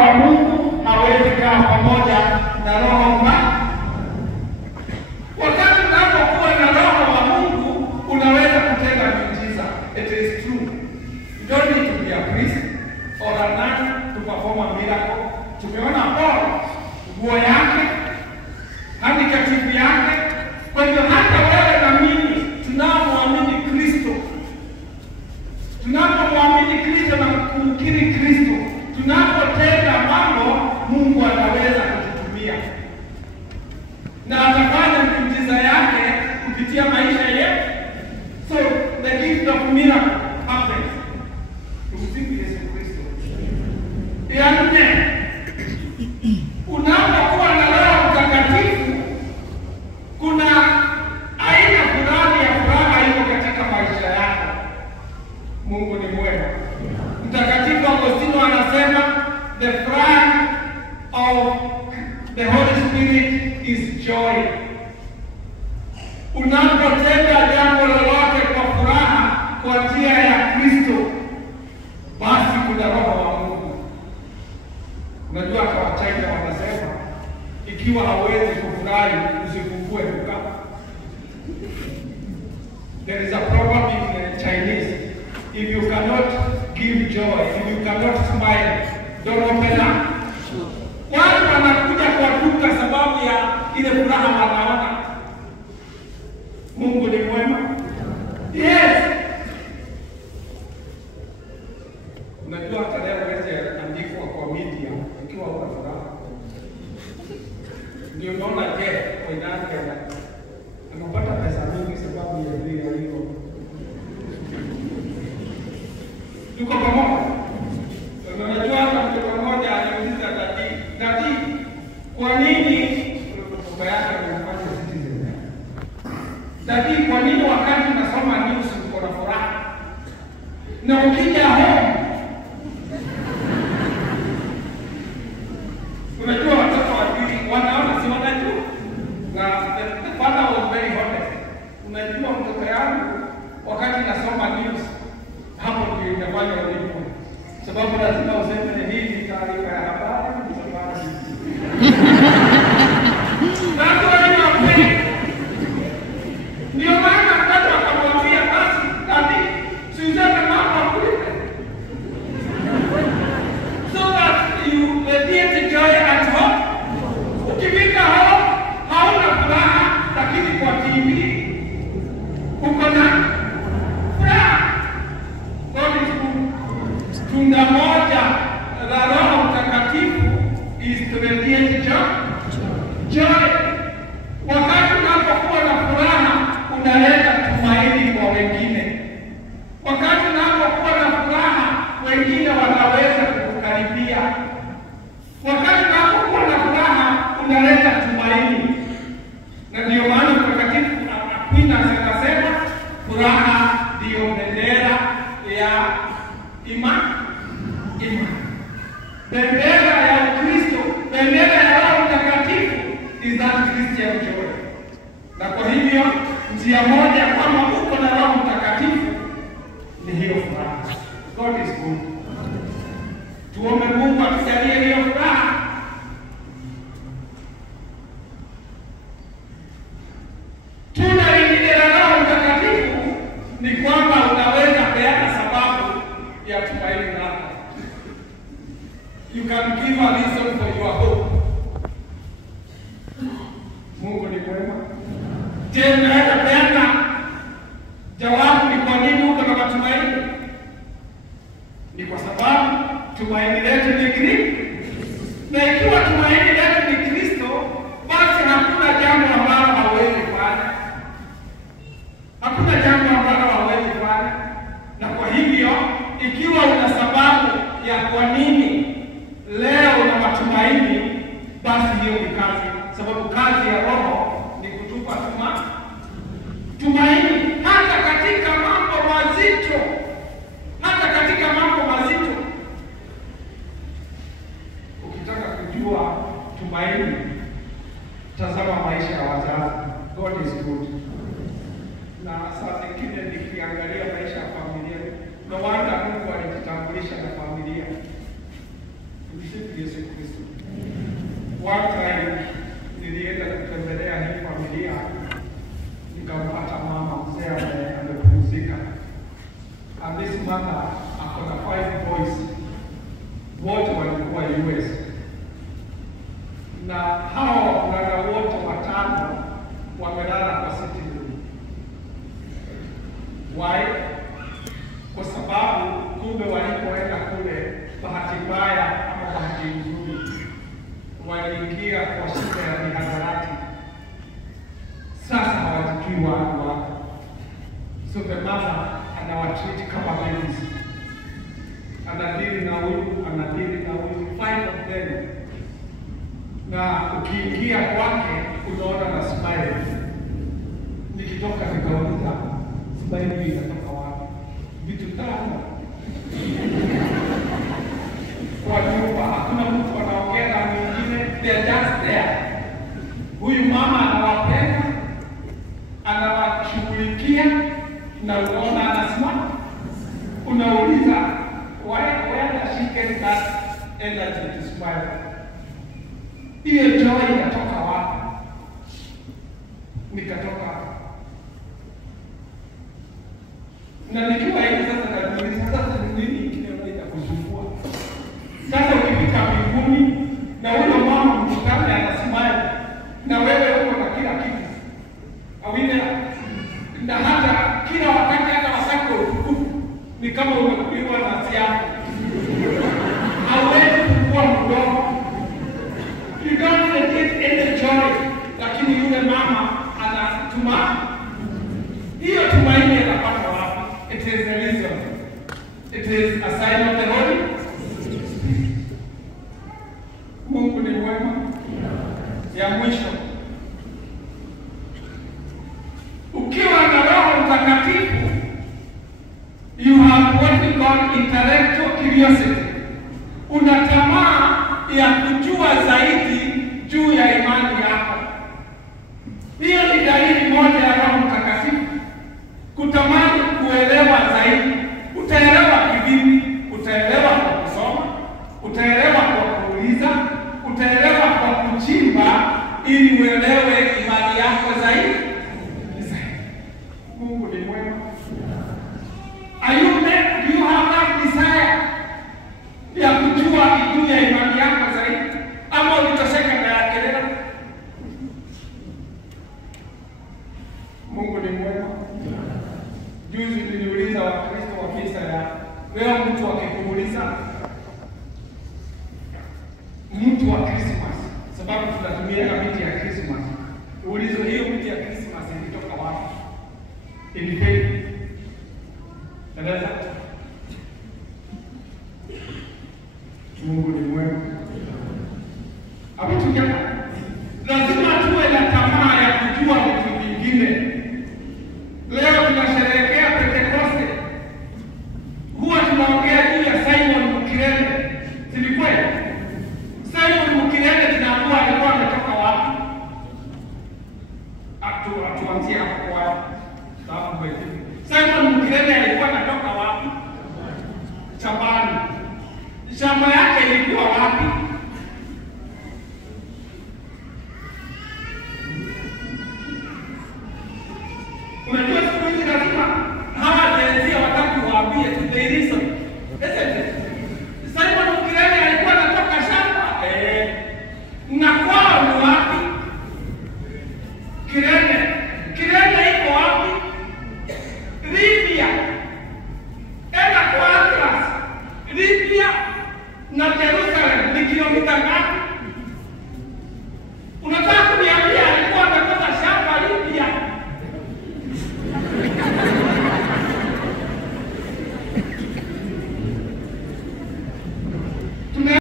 wa Mungu hawezi kaa pamoja na roho mbaya. Wakati unapokuwa na roho wa Mungu unaweza kutenda miujiza. It is true. You don't need to be a priest or a nun to perform a miracle. Tumeona Paul, nguo yake, handkerchief yake. Kwa hivyo hata wewe na mimi tunapomwamini Kristo, tunapomwamini Kristo na kumkiri Kristo, tunapotenda mambo, Mungu anaweza kututumia na atafanya miujiza yake kupitia maisha yetu. So the gift of miracle happens. Tumsifu Yesu Kristo. Ya nne, unapokuwa na Roho Mtakatifu, kuna aina fulani ya furaha iko katika maisha yako. Mungu ni mwema. Mtakatifu Agostino anasema the fruit of the Holy Spirit is joy. Unapotenda jambo lolote kwa furaha kwa njia ya Kristo, basi kuna roho wa Mungu. Unajua kwa Wachina wanasema ikiwa hawezi kufurahi usifungue duka. There is a proverb in Chinese: if you cannot give joy, if you cannot smile, don't open up. Watu wanakuja kwa duka sababu ya ile furaha wanaona. Mungu ni mwema. Yes. Unajua hata leo waweze andikwa kwa media ikiwa una furaha. Ndio unaona kwa inake anapata pesa nyingi sababu ya vile hiyo. Tuko pamoja. Unajua hata mtu mmoja aliuliza dadi, kwa nini baba yake anafanya Citizen? Dadi, kwa nini wakati unasoma news uko na furaha na ukija home? Unajua watoto wapili wanaona, si wanajua. Na the father was very honest. Unajua mtoto yangu wakati nasoma news, hapo ndio inafanya ulipo. Sababu lazima useme hii ni taarifa ya habari. Ndio maana mtoto akamwambia basi, dadi, usiseme mama kulipe. So that you get joy at home. Ukifika home, hauna furaha, lakini kwa TV uko na furaha. God is good. Tunda moja la Roho Mtakatifu is to radiate joy. Wakati unapokuwa na furaha, unaleta tumaini kwa wengine. Wakati unapokuwa na furaha, wengine wanaweza kukukaribia. Wakati unapokuwa na furaha, unaleta tumaini. Na ndio maana Mtakatifu Aquinas akasema furaha ndio bendera ya imani. Bendera ya Kristo, bendera ya Roho Mtakatifu is that Christian joy. Na kwa hivyo njia moja kama uko na Roho Mtakatifu ni hiyo furaha. God is good. Tuombe Mungu atujalie hiyo furaha. Tuna lingine la Roho Mtakatifu ni kwamba unaweza peana sababu ya tumaini lako. You can give a reason for your hope. Mungu ni mwema. Je, unaweza peana jawabu ni kwa nini uko na matumaini? Ni kwa sababu tumaini letu ni Kristo. Na ikiwa tumaini letu ni Kristo, basi hakuna jambo ambalo hawezi kufanya. Hakuna jambo ambalo hawezi kufanya. Na kwa hivyo, ikiwa una sababu ya kwa nini leo na matumaini, basi hiyo ni kazi. Sababu kazi ya Roho ni kutupa tumaini hata katika mambo mazito. Hata katika mambo mazito. Ukitaka kujua tumaini, tazama maisha ya wazazi. God is good. Na saa zingine nikiangalia maisha ya familia, no wonder Mungu alijitambulisha na familia. Tumsifu Yesu One time nilienda kutembelea hii familia, nikampata mama mzee amepumzika. And this mother ako na 5 boys, wote walikuwa US. Na hao wavulana wote 5 wamelala kwa sitting room. Why? Kwa sababu kumbe walipoenda kule, bahati mbaya ama bahati nzuri, waliingia kwa shida ya mihadarati. Sasa hawajui wako. So the mother anawatreat kama babies. Anadili na huyu, anadili na huyu, 5 of them. Na ukiingia kwake unaona na smile. Nikitoka nikauliza, smile hii inatoka wapi? Vitu tano. Kwa nyumba hakuna mtu anaongea na mwingine, they're just there. Huyu mama anawapenda, anawashughulikia, na unaona anasimama. Unauliza, where does she get that energy to smile? Hiyo joy inatoka wapi? Nikatoka. Na nikiwa hivi sasa najiuliza, sasa ni nini kinaweza kusumbua? Sasa ukifika mbinguni na huyo mama mshikane anasimama na wewe uko na kila kitu. Awina na hata kila wakati hata wasako utukufu ni kama umekuliwa na siafu. Hawezi kuwa mdogo. You don't get any joy, lakini yule mama anatuma. Hiyo tumaini anapata wapi? It is the reason. It is a sign of the Holy. Mungu ni mwema. Ya mwisho, ukiwa na Roho Mtakatifu, you have what we call intellectual curiosity. Una tamaa ya kujua zaidi juu ya imani yako. Hiyo ni dalili moja ya Roho Mtakatifu. Kutamani kuelewa zaidi. Utaelewa kivipi? Utaelewa kwa kusoma, utaelewa kwa kuuliza, utaelewa kwa kuchimba ili uelewe imani yako zaidi. Mungu ni mwema. Do you have that desire ya kujua juu ya imani yako zaidi? Ama ulitosheka na kelele? Mungu ni mwema. Juzi niliuliza Wakristo wa kanisa ya leo, mtu akikuuliza mtu wa Christmas, sababu tunatumia miti ya Christmas. Ulizo hiyo miti ya Christmas ilitoka wapi? Ilipeli. Sasa Mungu ni mwema. Hapo tukiona lazima tuwe na tamaa ya kujua vitu vingine. Leo tunasherehekea Pentekoste. Huwa tunaongea juu ya Simon Mkirene. Si ni kweli? Simon Mkirene tunaambiwa alikuwa ametoka wapi? Atuanzie hapo kwa sababu wewe. Simon Mkirene alikuwa anatoka wapi? Shambani. Shamba yake ilikuwa wapi? Unajua siku hizi lazima hawa jenzi watatu waambie the reason. Simon Mkirene alikuwa anatoka shamba. Na kwao ni wapi? Kirene iko wapi? Libya. Enda kwa Atlas. Libya na Jerusalem ni kilomita ngapi?